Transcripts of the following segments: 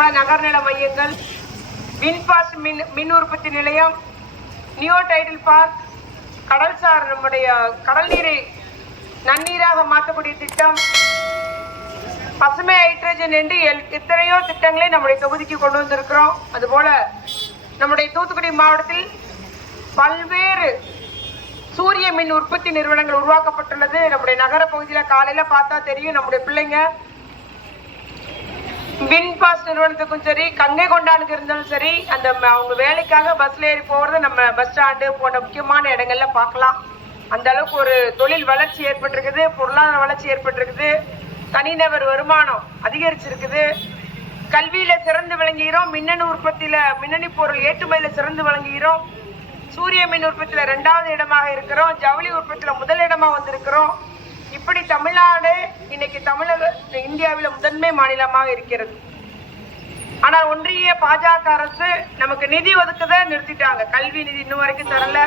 அதுபோல நகர்நில மையங்கள், வின்பாஸ்ட் மின் உற்பத்தி நிலையம், நியோ டைடல் பார்க், கடல்சார் நம்முடைய கடல் நீரை நன்னீராக மாற்றக்கூடிய திட்டம், பசுமை ஹைட்ரஜன் என்று எத்தனையோ திட்டங்களை நம்முடைய தொகுதிக்கு கொண்டு வந்திருக்கிறோம். அதுபோல நம்முடைய தூத்துக்குடி மாவட்டத்தில் பல்வேறு சூரிய மின் உற்பத்தி நிறுவனங்கள் உருவாக்கப்பட்டுள்ளது. நம்முடைய நகர பகுதியில் காலையில பார்த்தா தெரியும், நம்முடைய பிள்ளைங்க வின்பாஸ்ட் நிறுவனத்துக்கும் சரி, கங்கை கொண்டானுக்கு இருந்தாலும் சரி, அந்த அவங்க வேலைக்காக பஸ்ல ஏறி போறது நம்ம பஸ் ஸ்டாண்டு போன்ற முக்கியமான இடங்கள்ல பார்க்கலாம். அந்த அளவுக்கு ஒரு தொழில் வளர்ச்சி ஏற்பட்டிருக்குது, பொருளாதார வளர்ச்சி ஏற்பட்டிருக்குது, தனிநபர் வருமானம் அதிகரிச்சிருக்குது, கல்வியில சிறந்து விளங்குகிறோம், மின்னணு உற்பத்தியில மின்னணு பொருள் ஏற்றுமதியில சிறந்து விளங்குகிறோம், சூரிய மின் உற்பத்தியில 2வது இடமாக இருக்கிறோம், ஜவுளி உற்பத்தியில முதல் இடமா வந்திருக்கிறோம். இப்படி தமிழ்நாடு இன்னைக்கு இந்தியாவில் முதன்மை மாநிலமாக இருக்கிறது. ஆனால் ஒன்றிய பாஜக அரசு நமக்கு நிதி ஒதுக்கதை நிறுத்திட்டாங்க. கல்வி நிதி இன்னும் வரைக்கும் தரல.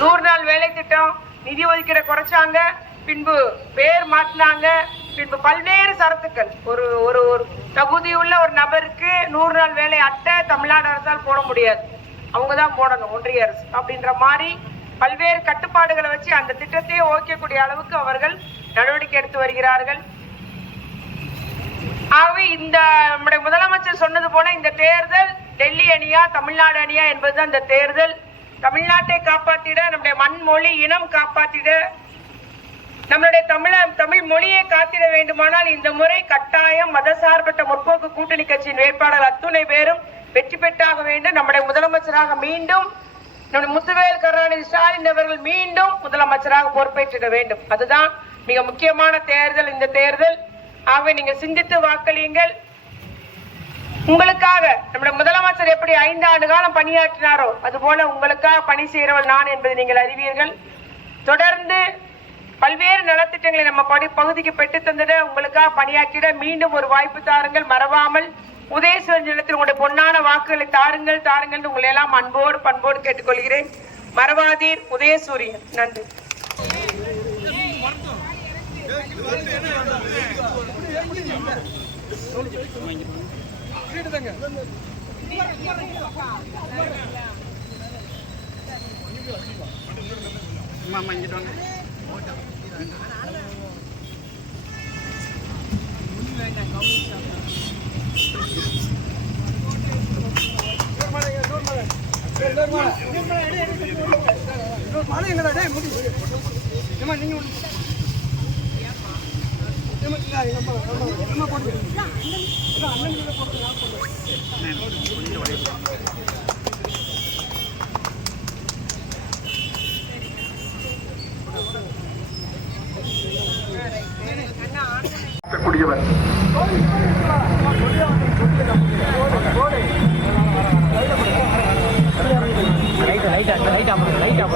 100 நாள் வேலை திட்டம் நிதி ஒதுக்கீட குறைச்சாங்க, பின்பு பேர் மாற்றினாங்க, பின்பு பல்வேறு சரத்துக்கள். ஒரு ஒரு தகுதியுள்ள ஒரு நபருக்கு 100 நாள் வேலை அட்டை தமிழ்நாடு அரசால் போட முடியாது, அவங்க தான் போடணும், ஒன்றிய அரசு அப்படின்ற மாதிரி பல்வேறு கட்டுப்பாடுகளை வச்சு அந்த திட்டத்தையே ஓக்கக்கூடிய அளவுக்கு அவர்கள் நடவடிக்கை எடுத்து வருகிறார்கள். ஆகவே இந்த நம்முடைய முதலமைச்சர் சொன்னது போல இந்த தேர்தல் டெல்லி அணியா தமிழ்நாடு அணியா என்பதுதான் இந்த தேர்தல். தமிழ்நாட்டை காப்பாற்றிட, நம்முடைய மண் மொழி இனம் காப்பாற்றிட, நம்மளுடைய தமிழ் மொழியை காத்திட வேண்டுமானால் இந்த முறை கட்டாயம் மதசார்பற்ற முற்போக்கு கூட்டணி கட்சியின் வேட்பாளர் அத்துணை பேரும் வெற்றி பெற்றாக வேண்டும். நம்முடைய முதலமைச்சராக மீண்டும் நம்முடைய முத்துவேல் கருணாநிதி ஸ்டாலின் அவர்கள் மீண்டும் முதலமைச்சராக பொறுப்பேற்றிட வேண்டும். அதுதான் மிக முக்கியமான தேர்தல் இந்த தேர்தல். ஆகவே நீங்கள் சிந்தித்து வாக்களியுங்கள். உங்களுக்காக நம்முடைய முதலமைச்சர் எப்படி 5 ஆண்டு காலம் பணியாற்றினாரோ அதுபோல உங்களுக்காக பணி செய்கிறவள் நான் என்பதை நீங்கள் அறிவீர்கள். தொடர்ந்து பல்வேறு நலத்திட்டங்களை நம்ம பகுதிக்கு பெற்று தந்திட, உங்களுக்காக பணியாற்றிட மீண்டும் ஒரு வாய்ப்பு தாருங்கள். மறவாமல் உதயசூரியன் நிலத்தில் உங்களுடைய பொன்னான வாக்குகளை தாருங்கள் தாருங்கள் உங்களை எல்லாம் அன்போடு பண்போடு கேட்டுக்கொள்கிறேன். மறவாதீர் உதயசூரியன். நன்றி. நமக்கு